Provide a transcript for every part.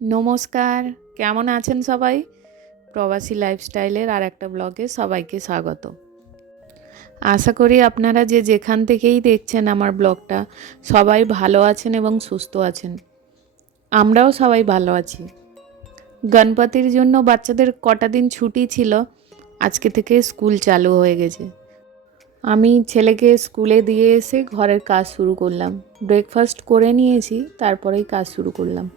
নমস্কার, কেমন আছেন সবাই? প্রবাসী লাইফস্টাইলের আর একটা ব্লগে সবাইকে স্বাগত। আশা করি আপনারা যে যেখান থেকেই দেখছেন আমার ব্লগটা সবাই ভালো আছেন এবং সুস্থ আছেন। আমরাও সবাই ভালো আছি। গণপতির জন্য বাচ্চাদের কটা দিন ছুটি ছিল, আজকে থেকে স্কুল চালু হয়ে গেছে। আমি ছেলেকে স্কুলে দিয়ে এসে ঘরের কাজ শুরু করলাম। ব্রেকফাস্ট করে নিয়েছি, তারপরেই কাজ শুরু করলাম।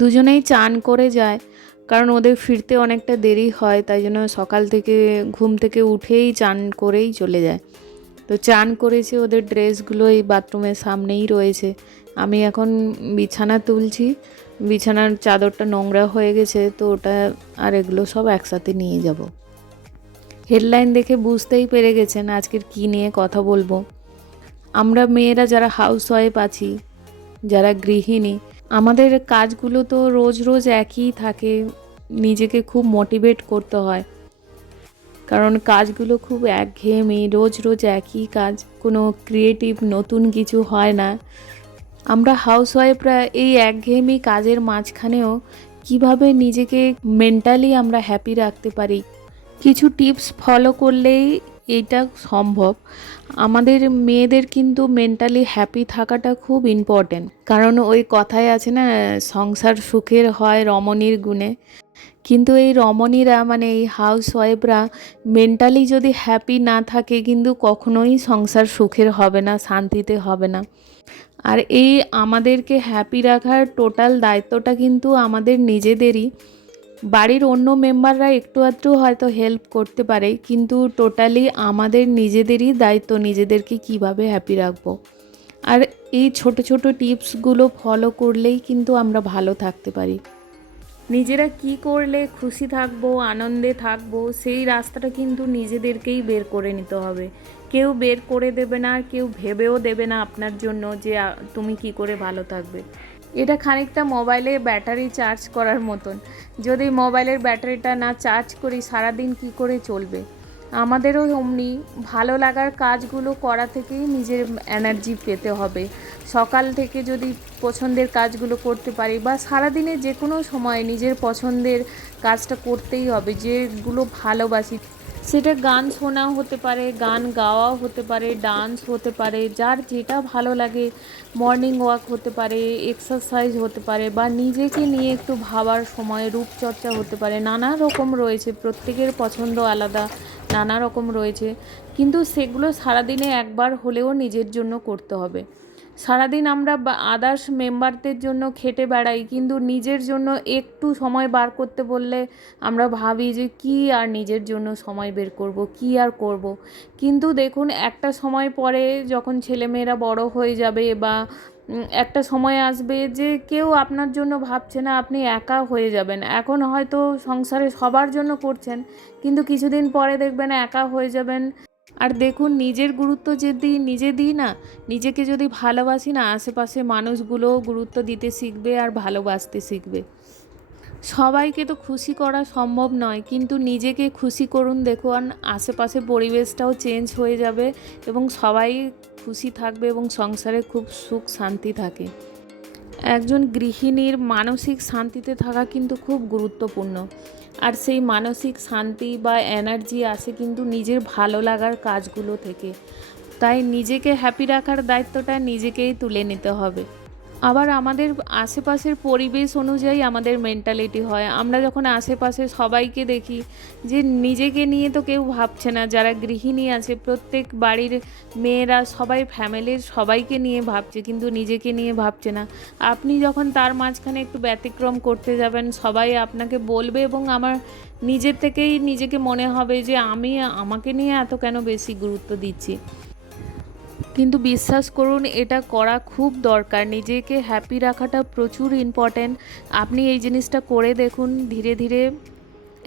দুজনেই চান করে যায়, কারণ ওদের ফিরতে অনেকটা দেরি হয়, তাই জন্য সকাল থেকে ঘুম থেকে উঠেই চান করেই চলে যায়। তো চান করেছে, ওদের ড্রেসগুলো এই বাথরুমের সামনেই রয়েছে। আমি এখন বিছানা তুলছি, বিছানার চাদরটা নোংরা হয়ে গেছে, তো ওটা আর এগুলো সব একসাথে নিয়ে যাব। হেডলাইন দেখে বুঝতেই পেরে গেছেন আজকের কী নিয়ে কথা বলবো। আমরা মেয়েরা যারা হাউসওয়াইফ আছি, যারা গৃহিণী, আমাদের কাজগুলো তো রোজ রোজ একই থাকে। নিজেকে খুব মোটিভেট করতে হয়, কারণ কাজগুলো খুব একঘেয়েমি, রোজ রোজ একই কাজ, কোনো ক্রিয়েটিভ নতুন কিছু হয় না। আমরা হাউসওয়াইফরা এই একঘেয়েমি কাজের মাঝখানেও কিভাবে নিজেকে মেন্টালি আমরা হ্যাপি রাখতে পারি, কিছু টিপস ফলো করলেই এইটা সম্ভব। আমাদের মেয়েদের কিন্তু মেন্টালি হ্যাপি থাকাটা খুব ইম্পর্টেন্ট, কারণ ওই কথায় আছে না, সংসার সুখের হয় রমণীর গুণে। কিন্তু এই রমণীরা মানে এই হাউসওয়াইফরা মেন্টালি যদি হ্যাপি না থাকে, কিন্তু কখনোই সংসার সুখের হবে না, শান্তিতে হবে না। আর এই আমাদেরকে হ্যাপি রাখার টোটাল দায়িত্বটা কিন্তু আমাদের নিজেদেরই। বাড়ির অন্য মেম্বাররা একটু আধটু হয়তো হেল্প করতে পারে, কিন্তু টোটালি আমাদের নিজেদেরই দায়িত্ব নিজেদেরকে কিভাবে হ্যাপি রাখবো। আর এই ছোট ছোট টিপসগুলো ফলো করলেই কিন্তু আমরা ভালো থাকতে পারি। নিজেরা কি করলে খুশি থাকবো, আনন্দে থাকবো, সেই রাস্তাটা কিন্তু নিজেদেরকেই বের করে নিতে হবে। কেউ বের করে দেবে না, আর কেউ ভেবেও দেবে না আপনার জন্য যে তুমি কি করে ভালো থাকবে। এটা খানিকটা মোবাইলে ব্যাটারি চার্জ করার মতন। যদি মোবাইলের ব্যাটারিটা না চার্জ করি, সারাদিন কি করে চলবে? আমাদেরও অমনি ভালো লাগার কাজগুলো করা থেকেই নিজের এনার্জি পেতে হবে। সকাল থেকে যদি পছন্দের কাজগুলো করতে পারি, বা সারাদিনে যে কোনো সময় নিজের পছন্দের কাজটা করতেই হবে, যেগুলো ভালোবাসি। সেটা গান শোনাও হতে পারে, গান গাওয়াও হতে পারে, ডান্স হতে পারে, যার যেটা ভালো লাগে। মর্নিং ওয়াক হতে পারে, এক্সারসাইজ হতে পারে, বা নিজেকে নিয়ে একটু ভাবার সময় রূপচর্চা হতে পারে। নানা রকম রয়েছে, প্রত্যেকের পছন্দ আলাদা, নানা রকম রয়েছে। কিন্তু সেগুলো সারাদিনে একবার হলেও নিজের জন্য করতে হবে। সারাদিন আমরা আদার্স মেম্বারদের জন্য খেটে বেড়াই, কিন্তু নিজের জন্য একটু সময় বার করতে বললে আমরা ভাবি যে কি আর নিজের জন্য সময় বের করব, কি আর করব। কিন্তু দেখুন, একটা সময় পরে যখন ছেলেমেয়েরা বড় হয়ে যাবে, বা একটা সময় আসবে যে কেউ আপনার জন্য ভাবছে না, আপনি একা হয়ে যাবেন। এখন হয়তো সংসারে সবার জন্য করছেন, কিন্তু কিছুদিন পরে দেখবেন একা হয়ে যাবেন। আর দেখুন, নিজের গুরুত্ব যদি নিজে দিই না, নিজেকে যদি ভালোবাসি না, আশেপাশে মানুষগুলোও গুরুত্ব দিতে শিখবে আর ভালোবাসতে শিখবে। সবাইকে তো খুশি করা সম্ভব নয়, কিন্তু নিজেকে খুশি করুন, দেখুন আশেপাশে পরিবেশটাও চেঞ্জ হয়ে যাবে এবং সবাই খুশি থাকবে এবং সংসারে খুব সুখ শান্তি থাকে। একজন গৃহিণীর মানসিক শান্তিতে থাকা কিন্তু খুব গুরুত্বপূর্ণ। আর সেই মানসিক শান্তি বা এনার্জি আসে কিন্তু নিজের ভালো লাগার কাজগুলো থেকে। তাই নিজেকে হ্যাপি রাখার দায়িত্বটা নিজেকেই তুলে নিতে হবে। আবার আমাদের আশেপাশের পরিবেশ অনুযায়ী আমাদের মেন্টালিটি হয়। আমরা যখন আশেপাশে সবাইকে দেখি যে নিজেকে নিয়ে তো কেউ ভাবছে না, যারা গৃহিণী আছে প্রত্যেক বাড়ির মেয়েরা সবাই ফ্যামিলির সবাইকে নিয়ে ভাবছে, কিন্তু নিজেকে নিয়ে ভাবছে না। আপনি যখন তার মাঝখানে একটু ব্যতিক্রম করতে যাবেন, সবাই আপনাকে বলবে এবং আমার নিজের থেকেই নিজেকে মনে হবে যে আমি আমাকে নিয়ে এত কেন বেশি গুরুত্ব দিচ্ছি। কিন্তু বিশ্বাস করুন, এটা করা খুব দরকার। নিজেকে হ্যাপি রাখাটা প্রচুর ইম্পর্ট্যান্ট। আপনি এই জিনিসটা করে দেখুন, ধীরে ধীরে।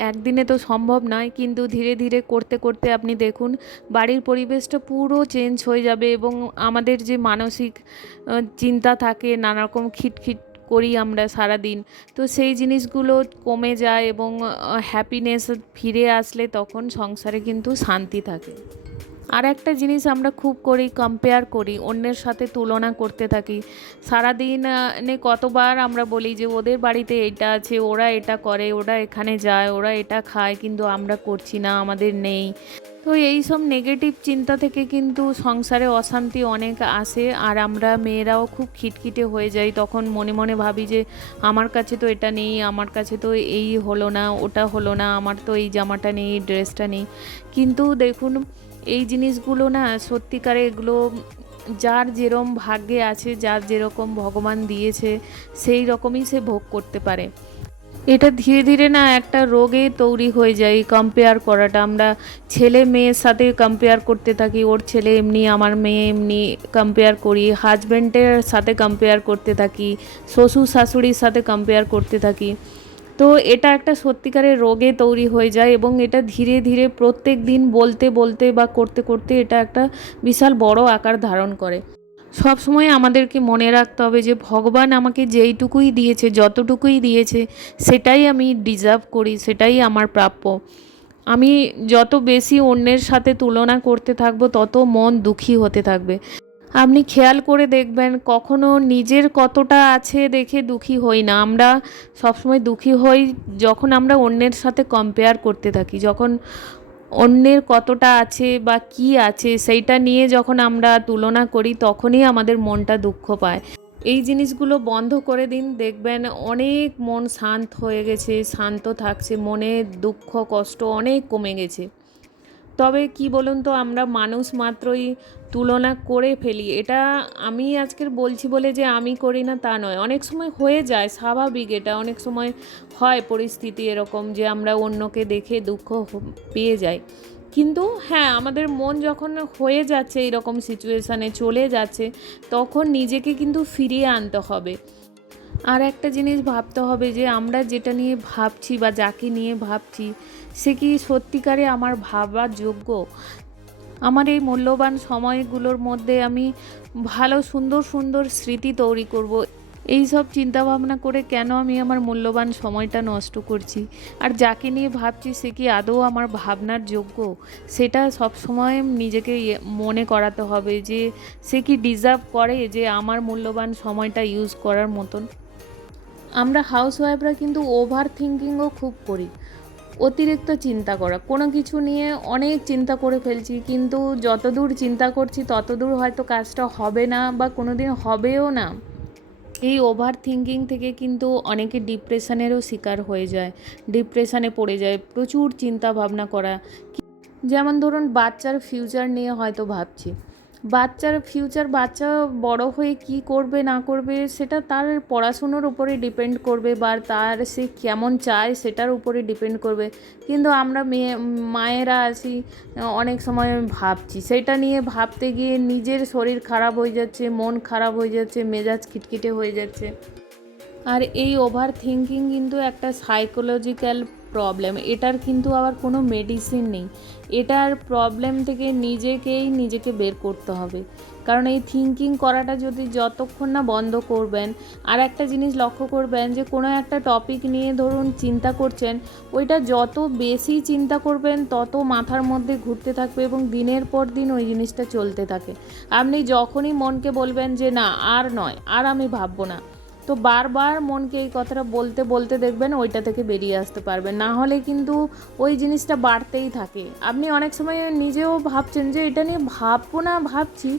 একদিনে তো সম্ভব নয়, কিন্তু ধীরে ধীরে করতে করতে আপনি দেখুন বাড়ির পরিবেশটা পুরো চেঞ্জ হয়ে যাবে। এবং আমাদের যে মানসিক চিন্তা থাকে, নানা রকম খিটখিট করি আমরা সারাদিন, তো সেই জিনিসগুলো কমে যায় এবং হ্যাপিনেস ফিরে আসলে তখন সংসারে কিন্তু শান্তি থাকে। আর একটা জিনিস আমরা খুব করি, কম্পেয়ার করি, অন্যের সাথে তুলনা করতে থাকি সারাদিন। কতবার আমরা বলি যে ওদের বাড়িতে এটা আছে, ওরা এটা করে, ওরা এখানে যায়, ওরা এটা খায়, কিন্তু আমরা করছি না, আমাদের নেই। তো এই সব নেগেটিভ চিন্তা থেকে কিন্তু সংসারে অশান্তি অনেক আসে, আর আমরা মেয়েরাও খুব খিটখিটে হয়ে যাই। তখন মনে মনে ভাবি যে আমার কাছে তো এটা নেই, আমার কাছে তো এই হলো না, ওটা হলো না, আমার তো এই জামাটা নেই, এই ড্রেসটা নেই। কিন্তু দেখুন, এই জিনিসগুলো না সত্যিকারে এগুলো যার যেরম ভাগ্যে আছে, যার যেরকম ভগবান দিয়েছে সেই রকমই সে ভোগ করতে পারে। এটা ধীরে ধীরে না একটা রোগে তৈরি হয়ে যায় কম্পেয়ার করাটা। আমরা ছেলে মেয়ের সাথে কম্পেয়ার করতে থাকি, ওর ছেলে এমনি, আমার মেয়ে এমনি কম্পেয়ার করি, হাজব্যান্ডের সাথে কম্পেয়ার করতে থাকি, শ্বশুর শাশুড়ির সাথে কম্পেয়ার করতে থাকি। তো এটা একটা সত্যিকারের রোগে তৈরি হয়ে যায়, এবং এটা ধীরে ধীরে প্রত্যেক দিন বলতে বলতে বা করতে করতে এটা একটা বিশাল বড় আকার ধারণ করে। সব সময় আমাদেরকে মনে রাখতে হবে যে ভগবান আমাকে যেইটুকুই দিয়েছে, যতটুকুই দিয়েছে, সেটাই আমি ডিজার্ভ করি, সেটাই আমার প্রাপ্য। আমি যত বেশি অন্যের সাথে তুলনা করতে থাকবো, তত মন দুঃখী হতে থাকবে। আপনি খেয়াল করে দেখবেন, কখনো নিজের কতটা আছে দেখে দুঃখী হই না। আমরা সবসময় দুঃখী হই যখন আমরা অন্যের সাথে কম্পেয়ার করতে থাকি, যখন অন্যের কতটা আছে বা কি আছে সেইটা নিয়ে যখন আমরা তুলনা করি, তখনই আমাদের মনটা দুঃখ পায়। এই জিনিসগুলো বন্ধ করে দিন, দেখবেন অনেক মন শান্ত হয়ে গেছে, শান্ত থাকছে, মনে দুঃখ কষ্ট অনেক কমে গেছে। তবে কি বলুন তো, আমরা মানুষ মাত্রই তুলনা করে ফেলি। এটা আমি আজকের বলছি বলে যে আমি করি না তা নয়, অনেক সময় হয়ে যায়, স্বাভাবিক। এটা অনেক সময় হয় পরিস্থিতি এরকম যে আমরা অন্যকে দেখে দুঃখ পেয়ে যাই। কিন্তু হ্যাঁ, আমাদের মন যখন হয়ে যাচ্ছে এরকম সিচুয়েশানে চলে যাচ্ছে, তখন নিজেকে কিন্তু ফিরিয়ে আনতে হবে। আর একটা জিনিস ভাবতে হবে যে আমরা যেটা নিয়ে ভাবছি বা যাকে নিয়ে ভাবছি, সে কি সত্যিকারে আমার ভাবার যোগ্য? আমার এই মূল্যবান সময়গুলোর মধ্যে আমি ভালো সুন্দর সুন্দর স্মৃতি তৈরি করব, এই সব চিন্তাভাবনা করে কেন আমি আমার মূল্যবান সময়টা নষ্ট করছি? আর যাকে নিয়ে ভাবছি সে কি আদৌ আমার ভাবনার যোগ্য? সেটা সবসময় নিজেকে মনে করাতে হবে যে সে কি ডিজার্ভ করে যে আমার মূল্যবান সময়টা ইউজ করার মতন। আমরা হাউসওয়াইফরা কিন্তু ওভার থিঙ্কিংও খুব করি, অতিরিক্ত চিন্তা করা, কোনো কিছু নিয়ে অনেক চিন্তা করে ফেলছি, কিন্তু যতদূর চিন্তা করছি ততদূর হয়তো কাজটা হবে না বা কোনো দিন হবেও না। এই ওভার থিঙ্কিং থেকে কিন্তু অনেকে ডিপ্রেশনেরও শিকার হয়ে যায়, ডিপ্রেশনে পড়ে যায়, প্রচুর চিন্তা ভাবনা করা। যেমন ধরুন, বাচ্চার ফিউচার নিয়ে হয়তো ভাবছি, বাচ্চার ফিউচার, বাচ্চা বড় হয়ে কি করবে না করবে সেটা তার পড়াশুনোর উপরে ডিপেন্ড করবে, বা তার সে কেমন চায় সেটার উপরে ডিপেন্ড করবে। কিন্তু আমরা মায়েরা আছি, অনেক সময় ভাবছি, সেটা নিয়ে ভাবতে গিয়ে নিজের শরীর খারাপ হয়ে যাচ্ছে, মন খারাপ হয়ে যাচ্ছে, মেজাজ খিটখিটে হয়ে যাচ্ছে। আর এই ওভার থিঙ্কিং কিন্তু একটা সাইকোলজিক্যাল প্রবলেম, এটার কিন্তু আবার কোনো মেডিসিন নেই। এটার প্রবলেম থেকে নিজেকে বের করতে হবে। কারণ এই থিঙ্কিং করাটা যদি যতক্ষণ না বন্ধ করবেন, আর একটা জিনিস লক্ষ্য করবেন যে কোনো একটা টপিক নিয়ে ধরুন চিন্তা করছেন, ওইটা যত বেশি চিন্তা করবেন তত মাথার মধ্যে ঘুরতে থাকবে, এবং দিনের পর দিন ওই জিনিসটা চলতে থাকে। আপনি যখনই মনকে বলবেন যে না আর নয়, আর আমি ভাববো না, তো বারবার মনকে এই কথাটা বলতে বলতে দেখবেন ওইটা থেকে বেরিয়ে আসতে পারবেন। না হলে কিন্তু ওই জিনিসটা বাড়তেই থাকে। আপনি অনেক সময় নিজেও ভাবছেন যে এটা নিয়ে ভাববো না, ভাবছি,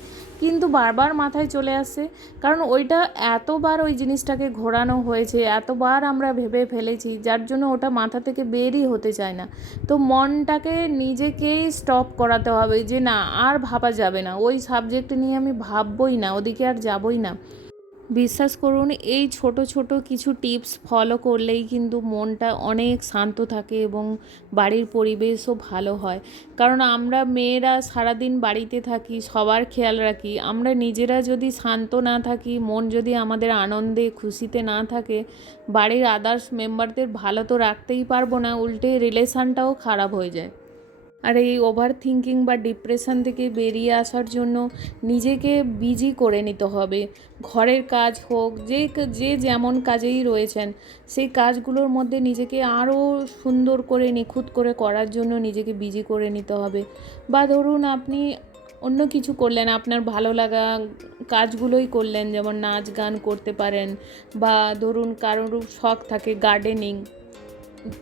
কিন্তু বারবার মাথায় চলে আসছে, কারণ ওইটা এতবার ওই জিনিসটাকে ঘোরানো হয়েছে, এতবার আমরা ভেবে ফেলেছি, যার জন্য ওটা মাথা থেকে বেরই হতে চায় না। তো মনটাকে নিজেকেই স্টপ করাতে হবে যে না, আর ভাবা যাবে না, ওই সাবজেক্ট নিয়ে আমি ভাববই না, ওদিকে আর যাবই না। বিশ্বাস করুন, এই ছোট ছোট কিছু টিপস ফলো করলেই কিন্তু মনটা অনেক শান্ত থাকে, এবং বাড়ির পরিবেশও ভালো হয়। কারণ আমরা মেয়েরা সারাদিন বাড়িতে থাকি, সবার খেয়াল রাখি, আমরা নিজেরা যদি শান্ত না থাকি, মন যদি আমাদের আনন্দে খুশিতে না থাকে, বাড়ির আদার্স মেম্বারদের ভালো তো রাখতেই পারবো না, উল্টে রিলেশানটাও খারাপ হয়ে যায়। আর এই ওভার থিঙ্কিং বা ডিপ্রেশন থেকে বেরিয়ে আসার জন্য নিজেকে বিজি করে নিতে হবে। ঘরের কাজ হোক, যে যেমন কাজেই রয়েছেন সেই কাজগুলোর মধ্যে নিজেকে আরও সুন্দর করে নিখুঁত করে করার জন্য নিজেকে বিজি করে নিতে হবে। বা ধরুন আপনি অন্য কিছু করলেন, আপনার ভালো লাগা কাজগুলোই করলেন, যেমন নাচ গান করতে পারেন, বা ধরুন কারোর শখ থাকে গার্ডেনিং,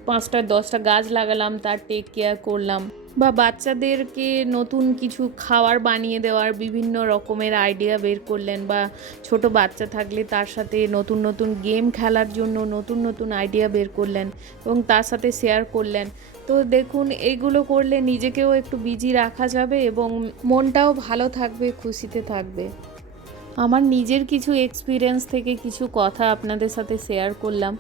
5টা 10টা গাছ লাগালাম, তার টেক কেয়ার করলাম, বা বাচ্চাদেরকে নতুন কিছু খাবার বানিয়ে দেওয়ার বিভিন্ন রকমের আইডিয়া বের করলেন, বা ছোট বাচ্চা থাকলে তার সাথে নতুন নতুন গেম খেলার জন্য নতুন নতুন আইডিয়া বের করলেন এবং তার সাথে শেয়ার করলেন। তো দেখুন, এইগুলো করলে নিজেকেও একটু বিজি রাখা যাবে এবং মনটাও ভালো থাকবে, খুশিতে থাকবে। আমার নিজের কিছু এক্সপিরিয়েন্স থেকে কিছু কথা আপনাদের সাথে শেয়ার করলাম।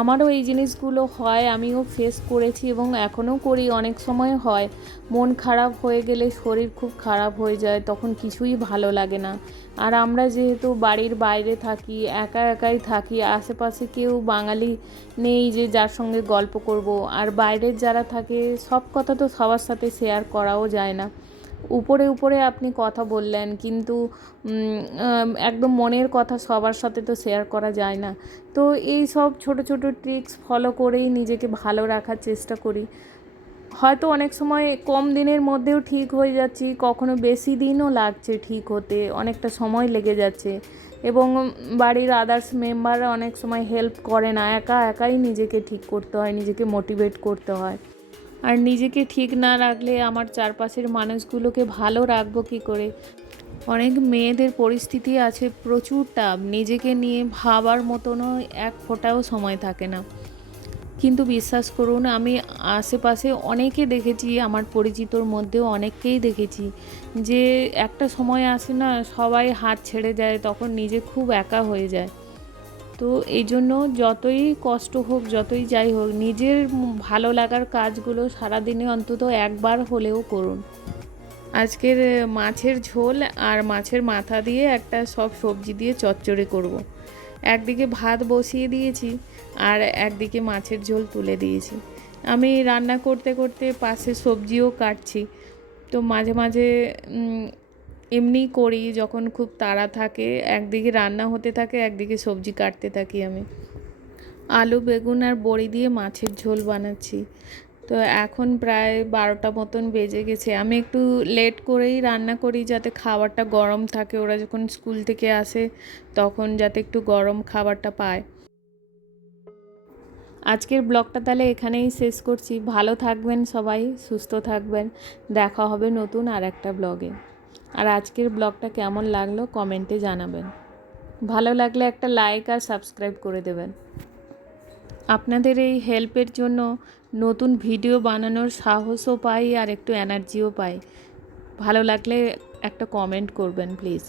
আমারও এই জিনিসগুলো হয়, আমিও ফেস করেছি এবং এখনও করি। অনেক সময় হয় মন খারাপ হয়ে গেলে শরীর খুব খারাপ হয়ে যায়, তখন কিছুই ভালো লাগে না। আর আমরা যেহেতু বাড়ির বাইরে থাকি, একা একাই থাকি, আশেপাশে কেউ বাঙালি নেই যে যার সঙ্গে গল্প করব। আর বাইরের যারা থাকে সব কথা তো সবার সাথে শেয়ার করাও যায় না। উপরে উপরে আপনি কথা বললেন, কিন্তু একদম মনের কথা সবার সাথে তো শেয়ার করা যায় না। তো এই সব ছোটো ছোটো ট্রিক্স ফলো করেই নিজেকে ভালো রাখার চেষ্টা করি। হয়তো অনেক সময় কম দিনের মধ্যেও ঠিক হয়ে যাচ্ছি, কখনো বেশি দিনও লাগছে ঠিক হতে, অনেকটা সময় লেগে যাচ্ছে এবং বাড়ির আদার্স মেম্বাররা অনেক সময় হেল্প করে না, একাই নিজেকে ঠিক করতে হয়, নিজেকে মোটিভেট করতে হয়। আর নিজেকে ঠিক না রাখলে আমার চারপাশের মানুষগুলোকে ভালো রাখবো কী করে? অনেক মেয়েদের পরিস্থিতি আছে প্রচুর টাফ, নিজেকে নিয়ে ভাবার মতনও এক ফোঁটাও সময় থাকে না। কিন্তু বিশ্বাস করুন, আমি আশেপাশে অনেকে দেখেছি, আমার পরিচিতর মধ্যেও অনেককেই দেখেছি যে একটা সময় আসে না, সবাই হাত ছেড়ে যায়, তখন নিজে খুব একা হয়ে যায়। তো এই জন্য যতই কষ্ট হোক, যতই যাই হোক, নিজের ভালো লাগার কাজগুলো সারাদিনে অন্তত একবার হলেও করুন। আজকের মাছের ঝোল আর মাছের মাথা দিয়ে একটা সব সবজি দিয়ে চচ্চড়ি করব। একদিকে ভাত বসিয়ে দিয়েছি আর একদিকে মাছের ঝোল তুলে দিয়েছি। আমি রান্না করতে করতে পাশে সবজিও কাটছি। তো মাঝে মাঝে এমনি করি, যখন খুব তাড়া থাকে একদিকে রান্না হতে থাকে, একদিকে সবজি কাটতে থাকি। আমি আলু বেগুন আর বড়ি দিয়ে মাছের ঝোল বানাচ্ছি। তো এখন প্রায় 12টা মতন বেজে গেছে। আমি একটু লেট করেই রান্না করি যাতে খাবারটা গরম থাকে, ওরা যখন স্কুল থেকে আসে তখন যাতে একটু গরম খাবারটা পায়। আজকের ব্লগটা তাহলে এখানেই শেষ করছি। ভালো থাকবেন সবাই, সুস্থ থাকবেন। দেখা হবে নতুন আর একটা ব্লগে। আর আজকের ব্লগটা কেমন লাগলো কমেন্টে জানাবেন। ভালো লাগলে একটা লাইক আর সাবস্ক্রাইব করে দেবেন। আপনাদের এই হেল্পের জন্য নতুন ভিডিও বানানোর সাহসও পাই আর একটু এনার্জিও পাই। ভালো লাগলে একটা কমেন্ট করবেন প্লিজ।